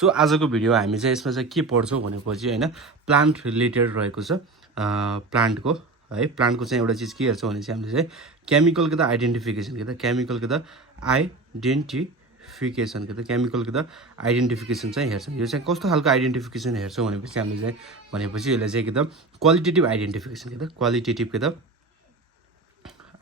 So आजको video हामी चाहिँ यसमा चाहिँ के पढ्छौँ भनेपछि हैन प्लान्ट रिलेटेड रहेको छ प्लान्टको है प्लान्टको चाहिँ एउटा चीज के हेर्छौँ भने चाहिँ हामीले चाहिँ केमिकल के त आइडेन्टिफिकेसन के त केमिकल के त आइडेन्टिफिकेसन के त केमिकल के त आइडेन्टिफिकेसन चाहिँ हेर्छौँ यो चाहिँ कस्तो खालको आइडेन्टिफिकेसन हेर्छौँ भनेपछि हामीले चाहिँ यसलाई चाहिँ के त क्वालिटेटिभ आइडेन्टिफिकेसन के त क्वालिटेटिभ के त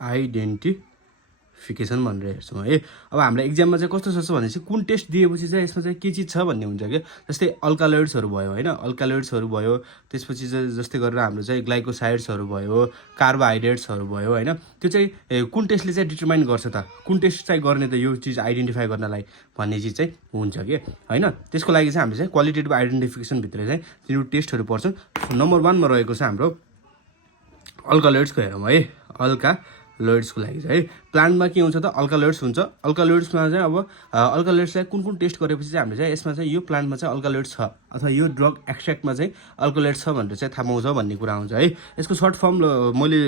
आइडेन्टिफिकेसन भनेर हेर्छौँ है अब हाम्रो एक्जाममा चाहिँ कस्तो छ भनेपछि कुन टेस्ट दिएपछि चाहिँ यसमा चाहिँ के चिज छ भन्ने हुन्छ क्या जस्तै अल्कालोइड्सहरू भयो हैन अल्कालोइड्सहरू भयो त्यसपछि चाहिँ जस्तै गरेर हाम्रो चाहिँ ग्लाइकोसाइड्सहरू भयो कार्बोहाइड्रेट्सहरू भयो हैन त्यो चाहिँ कुन टेस्टले चाहिँ डिटरमाइन गर्छ त कुन टेस्ट चाहिँ गर्ने त यो चिज आइडेन्टिफाई गर्नलाई भन्ने चिज चाहिँ हुन्छ के हैन त्यसको लागि चाहिँ हामीले चाहिँ क्वालिटेटिभ आइडेन्टिफिकेसन भित्र चाहिँ तिनीहरू टेस्टहरू पर्छन् नम्बर 1 मा रहेको छ हाम्रो अल्कालोइड्सको हेरौँ है अल्कालोइड्सको लागि चाहिँ है प्लान्टमा के हुन्छ त अल्कालोइड्स हुन्छ अल्कालोइड्समा चाहिँ अब अल्कालोइड्सलाई कुन टेस्ट गरेपछि चाहिँ हामीले चाहिँ यसमा चाहिँ यो प्लान्टमा चाहिँ अल्कालोइड्स छ अथवा यो ड्रग एक्सट्र्याक्टमा चाहिँ अल्कालोइड्स छ भनेर चाहिँ थाहा पाउँछ भन्ने कुरा हुन्छ है यसको सर्ट फर्म मैले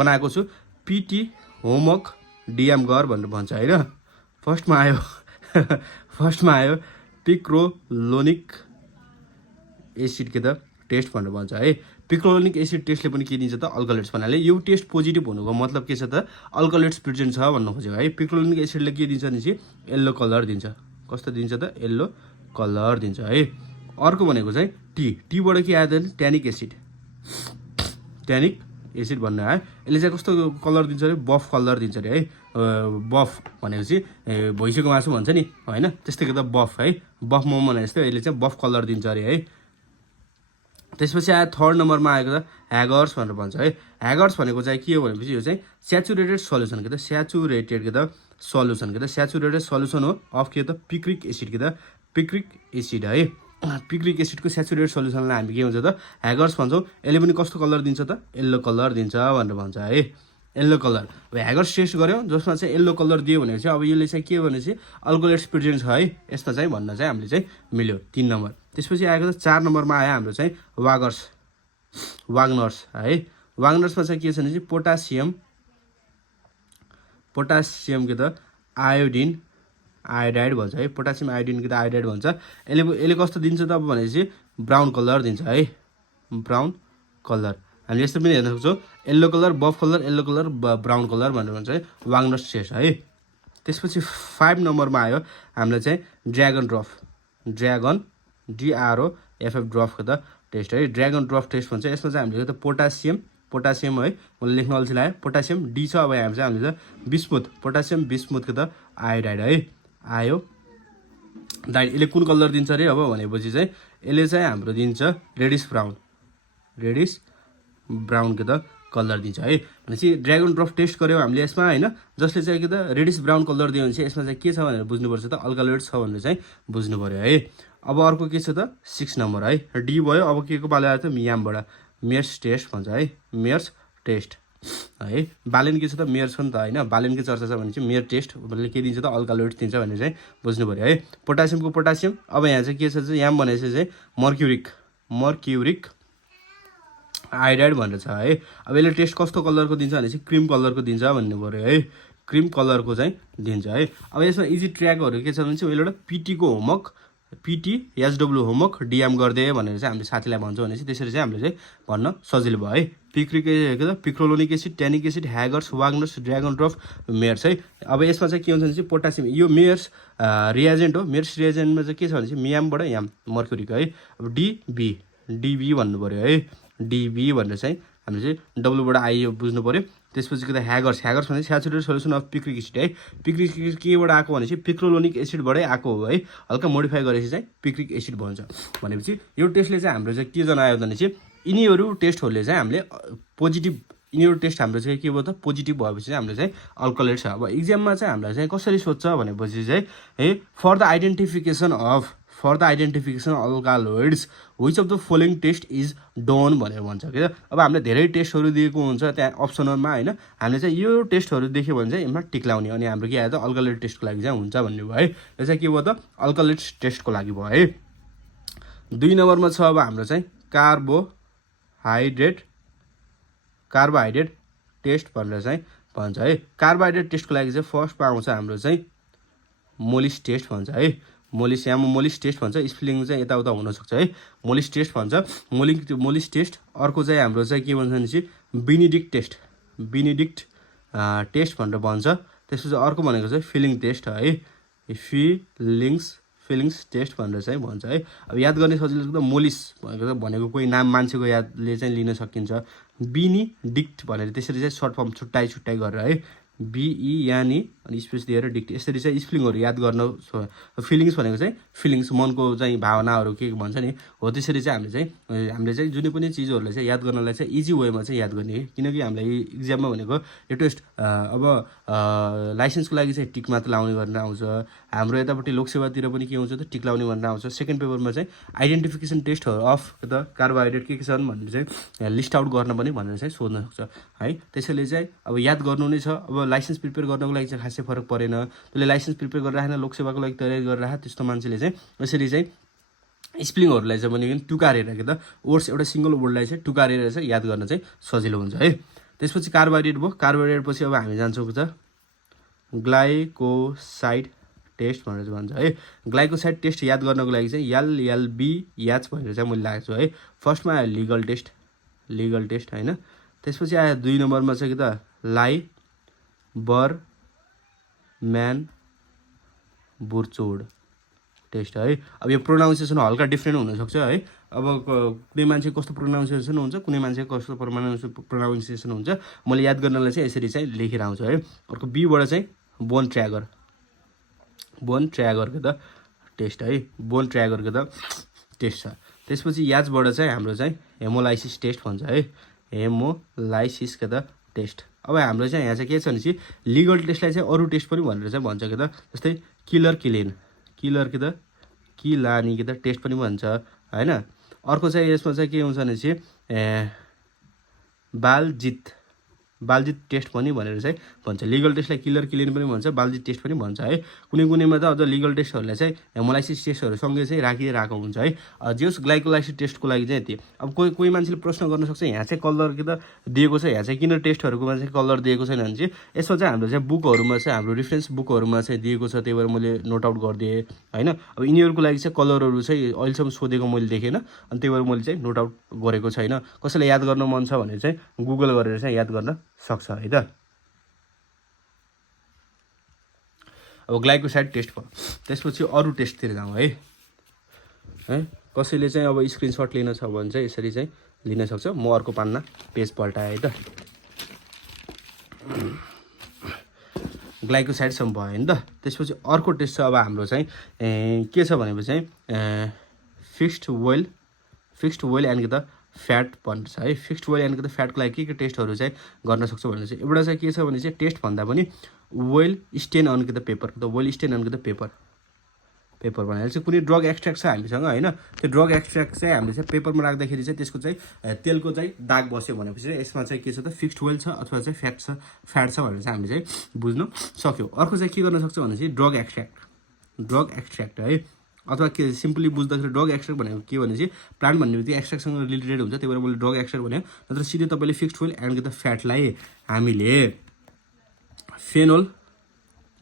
बनाएको छु पिटी होमवर्क डिएम गर भनेर भन्छ हैन फर्स्टमा आयो पिक्रोलोनिक एसिड के त टेस्ट भनेर भन्छ है पिक्रोलोनिक एसिड टेस्टले पनि के दिन्छ त अल्कालोइड्स भन्नाले यो टेस्ट पोजिटिभ हुनुको मतलब के छ त अल्कालोइड्स प्रेजेन्ट छ भन्नु खोजेको है पिक्रोलोनिक एसिडले के दिन्छ भने चाहिँ येल्लो कलर दिन्छ कस्तो दिन्छ त येल्लो कलर दिन्छ है अर्को भनेको चाहिँ टीबाट के आयो त ट्यानिक एसिड भन्ने आयो यसले चाहिँ कस्तो कलर दिन्छ अरे बफ कलर दिन्छ अरे है बफ भनेपछि भैँसीको मासु भन्छ नि हैन त्यस्तै के त बफ है बफ मोमो भने जस्तै यसले चाहिँ बफ कलर दिन्छ अरे है त्यसपछि आयो थर्ड नम्बरमा आएको त ह्यागर्स भनेर भन्छ है ह्यागर्स भनेको चाहिँ के हो भनेपछि यो चाहिँ स्याचुरेटेड सल्युसन के त स्याचुरेटेड सल्युसन हो अफ के त पिक्रिक एसिड है पिक्रिक एसिडको स्याचुरेटेड सल्युसनलाई हामी के हुन्छ त ह्यागर्स भन्छौँ यसले पनि कस्तो कलर दिन्छ त येल्लो कलर दिन्छ भनेर भन्छ है येल्लो कलर अब ह्यागर्स टेस्ट गऱ्यौँ जसमा चाहिँ येल्लो कलर दियो भने चाहिँ अब यसले चाहिँ के भनेपछि अल्कोलोइड्स प्रेजेन्ट छ है यस्तो चाहिँ भन्न चाहिँ हामीले चाहिँ मिल्यो 3 नम्बर त्यसपछि आएको त 4 नम्बरमा आयो हाम्रो चाहिँ वाग्नर्स है वाग्नर्समा चाहिँ के छ भने चाहिँ पोटासियम के त आयोडाइड भन्छ है पोटासियम आयोडिन के त आयोडाइड भन्छ यसले कस्तो दिन्छ त अब भनेपछि ब्राउन कलर दिन्छ है ब्राउन कलर हामीले यस्तो पनि हेर्न सक्छौँ yellow colour buff colour yellow colour brown colour भनेर भन्छ है वाग्नर्स टेस्ट है त्यसपछि 5 नम्बरमा आयो हामीलाई चाहिँ ड्र्यागन DROFF ड्रफको त टेस्ट है ड्र्यागन ड्रफ टेस्ट भन्छ यसमा चाहिँ हामीले त पोटासियम है मैले लेख्न अल्छी लाग्यो पोटासियम डी छ अब हामी चाहिँ हामीले बिस्मुथ पोटासियम बिस्मुथको त आयोडाइड है आयोडाइड यसले कुन कलर दिन्छ अरे अब भनेपछि चाहिँ यसले चाहिँ हाम्रो दिन्छ रेडिस ब्राउन के त कलर दिन्छ है भनेपछि ड्र्यागन ड्रफ टेस्ट गऱ्यौँ हामीले यसमा हैन जसले चाहिँ के त रेडिस ब्राउन कलर दियो भने चाहिँ यसमा चाहिँ के छ भनेर बुझ्नुपर्छ त अल्कालोइड्स छ भनेर चाहिँ बुझ्नु पर्यो है अब अर्को के छ त 6 नम्बर है डी भयो अब के को पालो आयो त मियामबाट मेयर्स टेस्ट भन्छ है मेयर्स टेस्ट है बालेन के छ त मेयर छ नि त हैन बालेनकै चर्चा छ भने चाहिँ मेयर टेस्ट भन्ने के दिन्छ त अल्कालोइड्स दिन्छ भनेर चाहिँ बुझ्नु पर्यो है पोटासियमको पोटासियम अब यहाँ चाहिँ के छ चाहिँ याम भनेपछि चाहिँ मर्क्युरिक आयोडाइड भनेर छ है अब यसले टेस्ट कस्तो कलरको दिन्छ भने चाहिँ क्रिम कलरको दिन्छ भन्नु पर्यो है क्रिम कलरको चाहिँ दिन्छ है अब यसमा इजी ट्र्याकहरू के छ भने चाहिँ एउटा पिटीको होमवर्क एचडब्ल्यू होमवर्क डिएम गरिदिए भनेर चाहिँ हामीले साथीलाई भन्छौँ भने चाहिँ त्यसरी चाहिँ हामीले चाहिँ भन्न सजिलो भयो है पिक्रोलोनिक एसिड ट्यानिक एसिड ह्यागर्स वाग्नर्स ड्र्यागन ड्रफ मेयर्स है अब यसमा चाहिँ के हुन्छ भने चाहिँ पोटासियम यो मेयर्स रिएजेन्ट हो मेयर्स रिएजेन्टमा चाहिँ के छ भने चाहिँ मियामबाट याम मर्क्युरिक है अब डिबी भन्नु पर्यो है डिबी भनेर चाहिँ हामीले चाहिँ डब्लुबाट आइयो बुझ्नु पर्यो त्यसपछि के त ह्यागर्स भने saturated solution of picric acid है पिक्रिक एसिड केबाट आएको भने चाहिँ पिक्रोलोनिक एसिडबाटै आएको हो है हल्का मोडिफाई गरेपछि चाहिँ पिक्रिक एसिड भन्छ भनेपछि यो टेस्टले चाहिँ हाम्रो चाहिँ के जनायो भने चाहिँ यिनीहरू टेस्टहरूले चाहिँ हामीले यिनीहरू टेस्ट हाम्रो चाहिँ के भयो त पोजिटिभ भएपछि चाहिँ हामीले चाहिँ अल्कालोइड्स छ अब इक्जाममा चाहिँ हामीलाई चाहिँ कसरी सोध्छ भनेपछि चाहिँ है for the identification alkaloids which of the following test is done भनेर भन्छ क्या अब हामीले धेरै टेस्टहरू दिएको हुन्छ त्यहाँ अप्सनहरूमा हैन हामीले चाहिँ यो टेस्टहरू देख्यो भने चाहिँ यसमा टिक लाउने अनि हाम्रो के आयो त अल्कालोइड टेस्टको लागि चाहिँ हुन्छ भन्ने भयो है यो चाहिँ के भयो त अल्कालोइड टेस्टको लागि भयो है 2 नम्बरमा छ अब हाम्रो चाहिँ कार्बोहाइड्रेट टेस्ट भनेर चाहिँ भन्छ है कार्बोहाइड्रेट टेस्टको लागि चाहिँ फर्स्टमा आउँछ हाम्रो चाहिँ मोलिस टेस्ट भन्छ है मोलिस यहाँ मोलिस टेस्ट भन्छ, स्पेलिङ चाहिँ यताउता हुनसक्छ है। मोलिस टेस्ट भन्छ, मोलिस टेस्ट। अर्को चाहिँ हाम्रो चाहिँ के भन्छ भनेपछि बेनिडिक्ट टेस्ट, बेनिडिक्ट टेस्ट भनेर भन्छ। त्यसपछि अर्को भनेको चाहिँ फिलिङ टेस्ट है, फिलिङ्स टेस्ट भनेर चाहिँ भन्छ है। अब याद गर्ने सजिलो त मोलिस भनेको कोही नाम मान्छेको यादले चाहिँ लिन सकिन्छ। बेनिडिक्ट भनेर त्यसरी चाहिँ सर्ट फर्म छुट्टाइ गरेर है, बिई यानी अनि स्पेस दिएर डिक्ट, यसरी चाहिँ स्पेलिङहरू याद गर्न। फिलिङ्स भनेको चाहिँ फिलिङ्स, मनको चाहिँ भावनाहरू के भन्छ नि हो, त्यसरी चाहिँ हामीले चाहिँ जुनै पनि चिजहरूलाई चाहिँ याद गर्नलाई चाहिँ इजी वेमा चाहिँ याद गर्ने। किनकि हामीलाई इक्जाममा भनेको यो टेस्ट अब लाइसेन्सको लागि चाहिँ टिक मात्र लाउने गरेर आउँछ। हाम्रो यतापट्टि लोकसेवातिर पनि के हुन्छ त टिक लाउने भनेर आउँछ। सेकेन्ड पेपरमा चाहिँ आइडेन्टिफिकेसन टेस्टहरू अफ द कार्बोहाइड्रेट के छन् भनेर चाहिँ लिस्ट आउट गर्न पनि भनेर चाहिँ सोध्न सक्छ है। त्यसैले चाहिँ अब याद गर्नु नै छ। अब लाइसेन्स प्रिपेयर गर्नको लागि चाहिँ खासै फरक परेन, त्यसले लाइसेन्स प्रिपेयर गरेर राखेन, लोकसेवाको लागि तयारी गरेर राख, त्यस्तो मान्छेले चाहिँ यसरी चाहिँ स्पेलिङहरूलाई चाहिँ भनेको टुकारेर के त वर्ड्स एउटा सिङ्गल वर्डलाई चाहिँ टुकारेर चाहिँ याद गर्न चाहिँ सजिलो हुन्छ है। त्यसपछि कार्बोहाइड्रेट भयो। कार्बोहाइड्रेट पछि अब हामी जान्छौँ त ग्लाइकोसाइड टेस्ट भनेर चाहिँ भन्छ है। ग्लाइकोसाइड टेस्ट याद गर्नको लागि चाहिँ एलएलबी याच भनेर चाहिँ मैले लागेको छु है। फर्स्टमा आयो लिगल टेस्ट होइन। त्यसपछि आयो 2 नम्बरमा चाहिँ के त लाइबरम्यान-बुर्चोड टेस्ट है। अब यो प्रोनाउन्सिएसन हल्का डिफ्रेन्ट हुनसक्छ है। अब कुनै मान्छे कस्तो प्रोनाउन्सिएसन हुन्छ, कुनै मान्छे कस्तो प्रोनाउन्सिएसन हुन्छ, मैले याद गर्नलाई चाहिँ यसरी चाहिँ लेखेर आउँछु है। अर्को बीबाट चाहिँ बोन ट्र्यागरको त टेस्ट है, बोन ट्र्यागरको त टेस्ट छ। त्यसपछि याजबाट चाहिँ हाम्रो चाहिँ हेमोलाइसिस टेस्ट भन्छ है, हेमोलाइसिसको त टेस्ट। अब हाम्रो चाहिँ यहाँ चाहिँ के छ भनेपछि लिगल टेस्टलाई चाहिँ अरू टेस्ट पनि भनेर चाहिँ भन्छ के त, जस्तै किलर के त किलानी के त टेस्ट पनि भन्छ होइन। अर्को चाहिँ यसमा चाहिँ के हुन्छ भनेपछि बालजित टेस्ट पनि भनेर चाहिँ भन्छ। लिगल टेस्टलाई किलिन पनि भन्छ, बालजित टेस्ट पनि भन्छ है। कुनैमा त अझ लिगल टेस्टहरूलाई चाहिँ हेमोलाइसिस टेस्टहरू सँगै चाहिँ राखिरहेको हुन्छ है। जेस ग्लाइकोलाइसिस टेस्टको लागि चाहिँ यति। अब कोही मान्छेले प्रश्न गर्न सक्छ यहाँ चाहिँ कलर के त दिएको छ, यहाँ चाहिँ किन टेस्टहरूकोमा चाहिँ कलर दिएको छैन भने चाहिँ यसमा चाहिँ हाम्रो चाहिँ बुकहरूमा चाहिँ हाम्रो रेफरेन्स बुकहरूमा चाहिँ दिएको छ, त्यही भएर मैले नोट आउट गरिदिएँ होइन। अब यिनीहरूको लागि चाहिँ कलरहरू चाहिँ अहिलेसम्म सोधेको मैले देखेन, अनि त्यही भएर मैले चाहिँ नोट आउट गरेको छैन। कसैलाई याद गर्न मन छ भने चाहिँ गुगल गरेर चाहिँ याद गर्न सक्छ है त। अब ग्लाइकोसाइड टेस्ट भयो। त्यसपछि अरू टेस्टतिर जाउँ है। कसैले चाहिँ अब स्क्रिनसट लिन छ भने चाहिँ यसरी चाहिँ लिन सक्छ। म अर्को पान्ना पेज पल्टाएँ है त। ग्लाइकोसाइडसम्म भयो नि त। त्यसपछि अर्को टेस्ट छ अब हाम्रो चाहिँ के छ भनेपछि चाहिँ फिक्स्ड वेल एन्ड के त फ्याट भन्छ है। फिक्स्ड वेल एन्ड के त फ्याटको लागि के टेस्टहरू चाहिँ गर्न सक्छ भने चाहिँ एउटा चाहिँ के छ भने चाहिँ टेस्ट भन्दा पनि वेल स्टेन अन के त पेपर, वेल स्टेन अन के त पेपर भनेर चाहिँ कुनै ड्रग एक्सट्र्याक्ट छ हामीसँग होइन, त्यो ड्रग एक्सट्र्याक्ट चाहिँ हामीले चाहिँ पेपरमा राख्दाखेरि चाहिँ त्यसको चाहिँ तेलको चाहिँ दाग बस्यो भनेपछि यसमा चाहिँ के छ त फिक्स्ड वेल छ अथवा चाहिँ फ्याट छ भनेर चाहिँ हामीले चाहिँ बुझ्न सक्यो। अर्को चाहिँ के गर्न सक्छ भने चाहिँ ड्रग एक्सट्र्याक्ट है, अथवा के सिम्पली बुझ्दाखेरि ड्रग एक्सट्र्याक्ट भनेको के भने चाहिँ प्लान्ट भन्ने बित्तिकै एक्सट्र्याक्टसँग रिलेटेड हुन्छ, त्यही भएर मैले ड्रग एक्सट्र्याक्ट भने। नत्र सिधै तपाईँले फिक्स्ड वेल एन्ड द फ्याटलाई हामीले फेनोल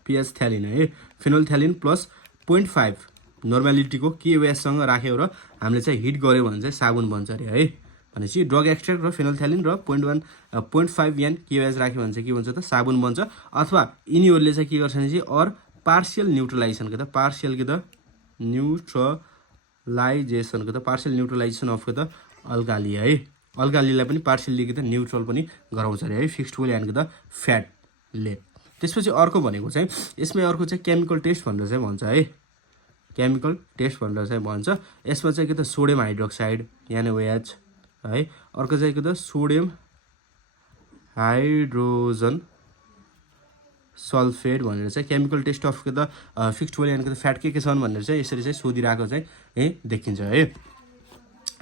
पिएचथ्यालिन है, फेनोलथ्यालिन प्लस 0.5 नर्मालिटीको केओएससँग राख्यो र हामीले चाहिँ हिट गऱ्यो भने चाहिँ साबुन बन्छ अरे है। भनेपछि ड्रग एक्सट्र्याक्ट र फेनोलथ्यालिन र 0.5 एन केओएस राख्यो भने चाहिँ के भन्छ त साबुन बन्छ। अथवा यिनीहरूले चाहिँ के गर्छ भने चाहिँ पार्सियल न्युट्रलाइजेसन के त पार्सियल न्युट्रलाइजेसन अफ के त अल्काली है। अल्कालीलाई पनि पार्सियल्ली के त न्युट्रल पनि गराउँछ अरे है फिक्स्ड वेल एन्ड के त फ्याटले। त्यसपछि अर्को भनेको चाहिँ यसमै अर्को चाहिँ केमिकल टेस्ट भनेर चाहिँ भन्छ है, केमिकल टेस्ट भनेर चाहिँ भन्छ। यसमा चाहिँ के त सोडियम हाइड्रोक्साइड NaOH है। अर्को चाहिँ के त सोडियम हाइड्रोजन सल्फेट भनेर चाहिँ केमिकल टेस्ट अफ के त फिक्स्ड वेल एन्ड के त फ्याट के छन् भनेर चाहिँ यसरी चाहिँ सोधिरहेको चाहिँ देखिन्छ है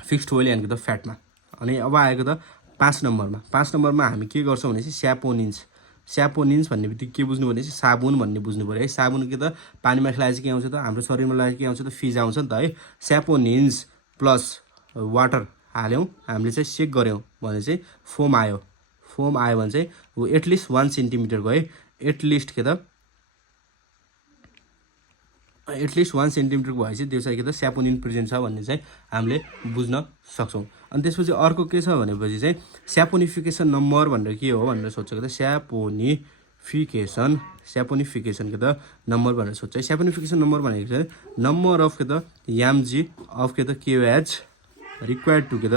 फिक्स्ड वेल एन्ड के त फ्याटमा। अनि अब आएको त 5 नम्बरमा हामी के गर्छौँ भने चाहिँ स्यापोनिन्स भन्ने बित्तिकै के बुझ्नु भने चाहिँ साबुन भन्ने बुझ्नु पऱ्यो है। साबुन के त पानीमा खेलाए चाहिँ के आउँछ त हाम्रो शरीरमा लगाए के आउँछ त फिज आउँछ नि त है। स्यापोनिन्स प्लस वाटर हाल्यौँ हामीले चाहिँ सेक गऱ्यौँ भने चाहिँ फोम आयो भने चाहिँ एटलिस्ट 1 सेन्टिमिटरको है, एटलिस्ट के त एटलिस्ट 1 सेन्टिमिटरको भएपछि त्यो चाहिँ के त स्यापोनिन प्रेजेन्ट छ भन्ने चाहिँ हामीले बुझ्न सक्छौँ। अनि त्यसपछि अर्को के छ भनेपछि चाहिँ स्यापोनिफिकेसन नम्बर भनेर के हो भनेर सोध्छ कि त स्यापोनिफिकेसन के त नम्बर भनेर सोध्छ। स्यापोनिफिकेसन नम्बर भनेको चाहिँ नम्बर अफ के त यामजी अफ के त केओएच रिक्वायर्ड टु के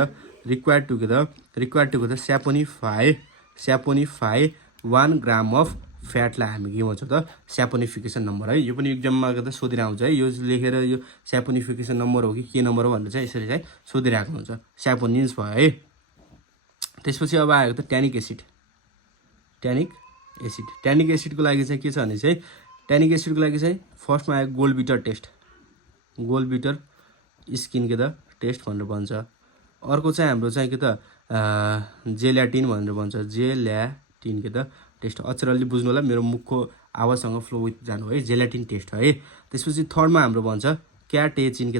त स्यापोनिफाई 1 ग्राम अफ फ्याटलाई हामी के भन्छौँ त स्यापोनिफिकेसन नम्बर है। यो पनि एक्जाममा गर्दा सोधिरहेको हुन्छ है, यो लेखेर यो स्यापोनिफिकेसन नम्बर हो कि के नम्बर हो भनेर चाहिँ यसरी चाहिँ सोधिरहेको हुन्छ। स्यापोनिन्स भयो है। त्यसपछि अब आएको त ट्यानिक एसिडको लागि चाहिँ के छ भने चाहिँ ट्यानिक एसिडको लागि चाहिँ फर्स्टमा आयो गोल्ड बिटर स्किन के त टेस्ट भनेर भन्छ। अर्को चाहिँ हाम्रो चाहिँ के त जेल्याटिन भनेर भन्छ, जेल्याटिन के त टेस्ट। अक्षर अलि बुझ्नु होला, मेरो मुखको आवाजसँग फ्लो विथ जानु है, जेल्याटिन टेस्ट है। त्यसपछि थर्डमा हाम्रो भन्छ क्याटेचिन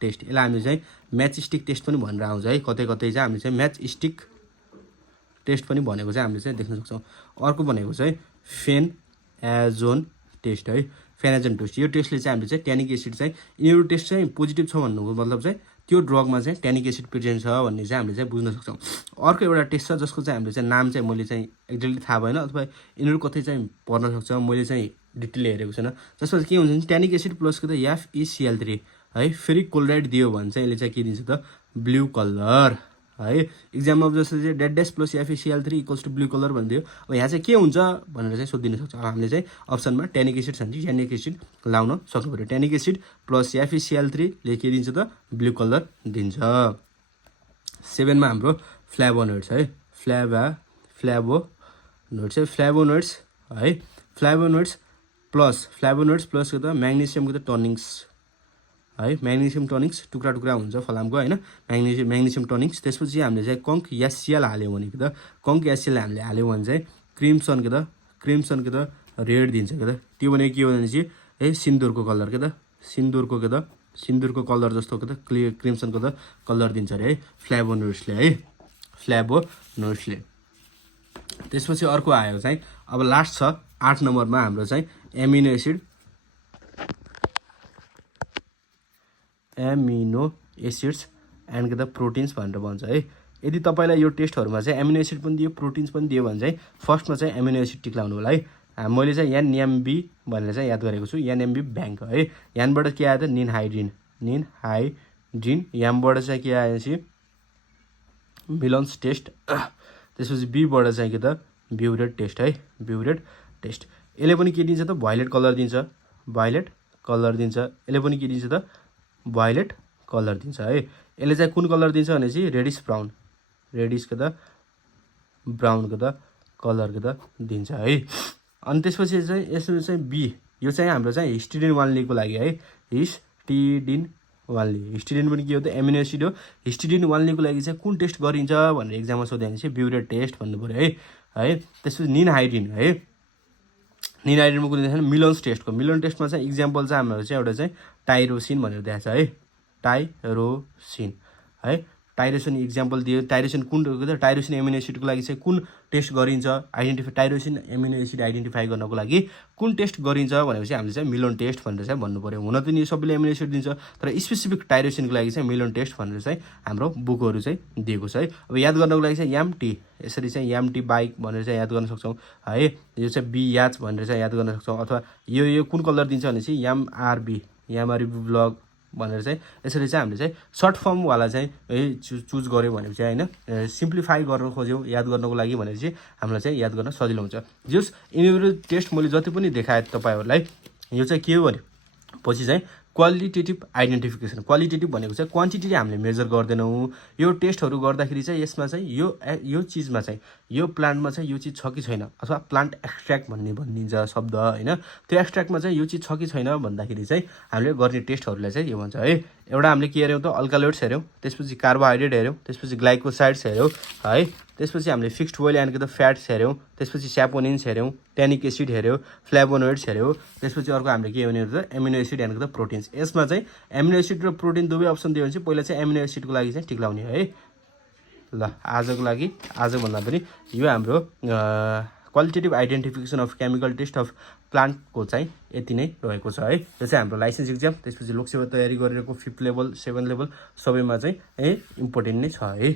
टेस्ट। यसलाई हामीले चाहिँ म्याचस्टिक टेस्ट पनि भनेर आउँछ है, कतै चाहिँ हामीले चाहिँ म्याचस्टिक टेस्ट पनि भनेको चाहिँ हामीले चाहिँ देख्न सक्छौँ। अर्को भनेको चाहिँ फेनएजोन टेस्ट है, फेनएजोन टेस्ट। यो टेस्टले चाहिँ हामीले चाहिँ ट्यानिक एसिड चाहिँ यो टेस्ट चाहिँ पोजिटिभ छ भन्नुको मतलब चाहिँ त्यो ड्रगमा चाहिँ ट्यानिक एसिड प्रेजेन्ट छ भन्ने चाहिँ हामीले चाहिँ बुझ्न सक्छौँ। अर्को एउटा टेस्ट छ जसको चाहिँ हामीले चाहिँ नाम चाहिँ मैले चाहिँ एक्ज्याक्टली थाहा भएन अथवा यिनीहरू कतै चाहिँ पर्न सक्छ, मैले चाहिँ डिटेल हेरेको छैन। जसमा चाहिँ के हुन्छ भने ट्यानिक एसिड प्लसको त FeCl3 है फेरिक क्लोराइड दियो भने चाहिँ यसले चाहिँ के दिन्छ त ब्लू कलर है। इक्जाममा जस्तो चाहिँ डेस plus FeCl3 equals to blue colour भनिदियो। अब यहाँ चाहिँ के हुन्छ भनेर चाहिँ सोधिन सक्छ। हामीले चाहिँ अप्सनमा ट्यानिक एसिड छ भने ट्यानिक एसिड लाउन सक्नु पऱ्यो। ट्यानिक एसिड प्लस FeCl3 ले के दिन्छ त ब्लू कलर दिन्छ। 7मा हाम्रो फ्ल्याभोनोइड्स है, फ्ल्याभोनोइड्स है, फ्ल्याभोनोइड्स प्लस के त म्याग्नेसियमको त टनिक्स है, म्याग्नेसियम टनिक्स टुक्रा हुन्छ फलामको होइन, म्याग्नेसियम टनिक्स। त्यसपछि हामीले चाहिँ कङ्क यासियल हाल्यो भने कि त कङ्क यासियल हामीले हाल्यो भने चाहिँ क्रिम्सन के त रेड दिन्छ के त। त्यो भनेको के हो भने चाहिँ सिन्दुरको कलर के त सिन्दुरको कलर जस्तो के त क्रिम्सनको त कलर दिन्छ अरे है फ्ल्याभोनोइड्सले। त्यसपछि अर्को आयो चाहिँ अब लास्ट छ 8 नम्बरमा हाम्रो चाहिँ एमिनो एसिड्स एन्ड के त प्रोटिन्स भनेर भन्छ है। यदि तपाईँलाई यो टेस्टहरूमा चाहिँ एमिनो एसिड पनि दियो प्रोटिन्स पनि दियो भने चाहिँ फर्स्टमा चाहिँ एमिनो एसिड टिक लाउनु होला है। मैले चाहिँ NMB भनेर चाहिँ याद गरेको छु, NMB ब्याङ्क है। यहाँबाट के आयो त निनहाइड्रिन, यहाँबाट चाहिँ के आयो चाहिँ मिलन्स टेस्ट। त्यसपछि बीबाट चाहिँ के त ब्युरेट टेस्ट है, यसले पनि के दिन्छ त भायोलेट कलर दिन्छ, यसले पनि के दिन्छ त भायोलेट कलर दिन्छ है। यसले चाहिँ कुन कलर दिन्छ भने चाहिँ रेडिस के त ब्राउन के त कलर के त दिन्छ है। अनि त्यसपछि चाहिँ यसो चाहिँ बी, यो चाहिँ हाम्रो चाहिँ हिस्टिडिन 1 को लागि है, हिस्टिडिन पनि के हो त एमिनो एसिड हो। हिस्टिडिन 1 को लागि चाहिँ कुन टेस्ट गरिन्छ भनेर एक्जाममा सोध्यो भने चाहिँ ब्युरेट टेस्ट भन्नु पऱ्यो है। त्यसपछि निनहाइड्रिनमा कुन दिन्छ मिलन्स टेस्टको। मिलन टेस्टमा चाहिँ इक्जाम्पल चाहिँ हाम्रो चाहिँ एउटा चाहिँ टाइरोसिन भनेर दिएको छ है, टाइरोसिन इक्जाम्पल दियो। टाइरोसिन टाइरोसिन एमिनो एसिडको लागि चाहिँ कुन टेस्ट गरिन्छ टाइरोसिन एमिनो एसिड आइडेन्टिफाई गर्नको लागि कुन टेस्ट गरिन्छ भनेपछि हामीले चाहिँ मिलन टेस्ट भनेर चाहिँ भन्नु पऱ्यो। हुन त नि सबैले एमिनो एसिड दिन्छ तर स्पेसिफिक टाइरोसिनको लागि चाहिँ मिलन टेस्ट भनेर चाहिँ हाम्रो बुकहरू चाहिँ दिएको छ है। अब याद गर्नको लागि चाहिँ यामटी, यसरी चाहिँ यामटी बाइक भनेर चाहिँ याद गर्न सक्छौँ है। यो चाहिँ बियाच भनेर चाहिँ याद गर्न सक्छौँ। अथवा यो कुन कलर दिन्छ भने चाहिँ यामआरबी ब्लग भनेर चाहिँ यसरी चाहिँ हामीले चाहिँ सर्ट फर्मवाला चाहिँ चुज गऱ्यो भने चाहिँ होइन, सिम्प्लिफाई गर्न खोज्यौँ याद गर्नको लागि भनेर चाहिँ हामीलाई चाहिँ याद गर्न सजिलो हुन्छ। जस यिनीहरू टेस्ट मैले जति पनि देखाएँ तपाईँहरूलाई, यो चाहिँ के हो भने पछि चाहिँ क्वालिटेटिभ आइडेन्टिफिकेसन। क्वालिटेटिभ भनेको चाहिँ क्वान्टिटी हामीले मेजर गर्दैनौँ। यो टेस्टहरू गर्दाखेरि चाहिँ यसमा चाहिँ यो चिजमा चाहिँ यो प्लान्टमा चाहिँ यो चिज छ कि छैन, अथवा प्लान्ट एक्सट्र्याक्ट भनिन्छ शब्द होइन, त्यो एक्सट्र्याक्टमा चाहिँ यो चिज छ कि छैन भन्दाखेरि चाहिँ हामीले गर्ने टेस्टहरूलाई चाहिँ यो भन्छ है। एउटा हामीले के हेऱ्यौँ त अल्कालोइड्स हेऱ्यौँ, त्यसपछि कार्बोहाइड्रेट हेऱ्यौँ, त्यसपछि ग्लाइकोसाइड्स हेऱ्यौँ है, त्यसपछि हामीले fixed oil and the fats हेऱ्यौँ, त्यसपछि स्यापोनिन्स हेऱ्यौँ, ट्यानिक एसिड हेऱ्यौँ, फ्ल्याभोनोइड्स हेऱ्यौँ, त्यसपछि अर्को हामीले के हेर्ने त amino acid and the proteins. यसमा चाहिँ एमिनो एसिड र प्रोटिन दुवै अप्सन दियो भने चाहिँ पहिला चाहिँ एमिनो एसिडको लागि चाहिँ टिक लाउने है। ल आजको लागि आजभन्दा पनि यो हाम्रो qualitative identification of chemical test of प्लान्टको चाहिँ यति नै रहेको छ है। यो चाहिँ हाम्रो लाइसेन्स इक्जाम, त्यसपछि लोकसेवा तयारी गरेको 5th लेभल 7th लेभल सबैमा चाहिँ इम्पोर्टेन्ट नै छ है।